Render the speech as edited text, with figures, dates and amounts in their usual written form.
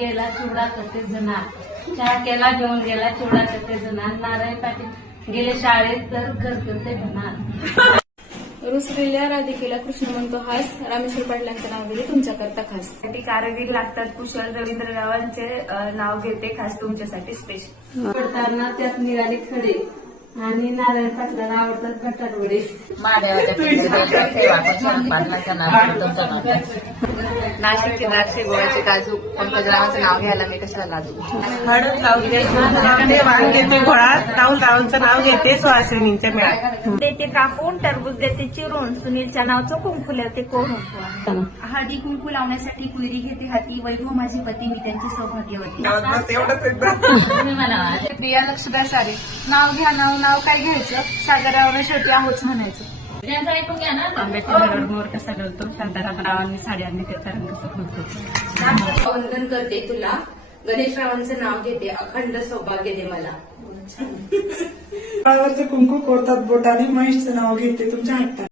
गेला चिवडा करते जनार, चहा केला घेऊन गेला चिवडा करते जनार, नारायण पाटील गेले शाळेत तर घर करते भनार. रुसलेल्या राधिकेला कृष्ण म्हणतो हास, रामेश्वर पाटलांचं नाव घेते तुमच्याकरता खास. कारागीर लागतात कुशल रवींद्ररावांचे नाव घेते खास तुमच्यासाठी स्पेशल. पडताना त्यात निघाले खडे आणि नारायण पाटलाला आवडतात बटाटवडे. नाशिकचे द्राक्षे गोव्याचे काजू पंकजरावांचं नाव घ्यायला मी कशाला लाजू. हळद लावते वाण घेते घोळात, राहुलरावांचं नाव घेते सुहासिनींच्या मेळात. देते कापून टरबूज देते चिरून, सुनीलच्या नावचं कुंकू लावते कोरून. हळदी कुंकू लावण्यासाठी कुयरी घेते हाती, वैभव माझे पती मी त्यांची सौभाग्यवती. तुम्ही म्हणा प्रिया लक्षदार सारे नाव घ्या नाव काय घ्यायचं, सागरावर शेवटी आहोत म्हणायचं. त्यांचं ऐकून घ्या ना. आंबेडकर मोर कसा डोलतो, शांतारामरावांनी साडी आणली त्याचा रंग कसा फुलतो. वंदन करते तुला, गणेशरावांचं नाव घेते, अखंड सौभाग्य दे मला. फळावरचे कुंकू कोरतात बोटाने, महेशचं नाव घेते तुमच्या हट्टाने.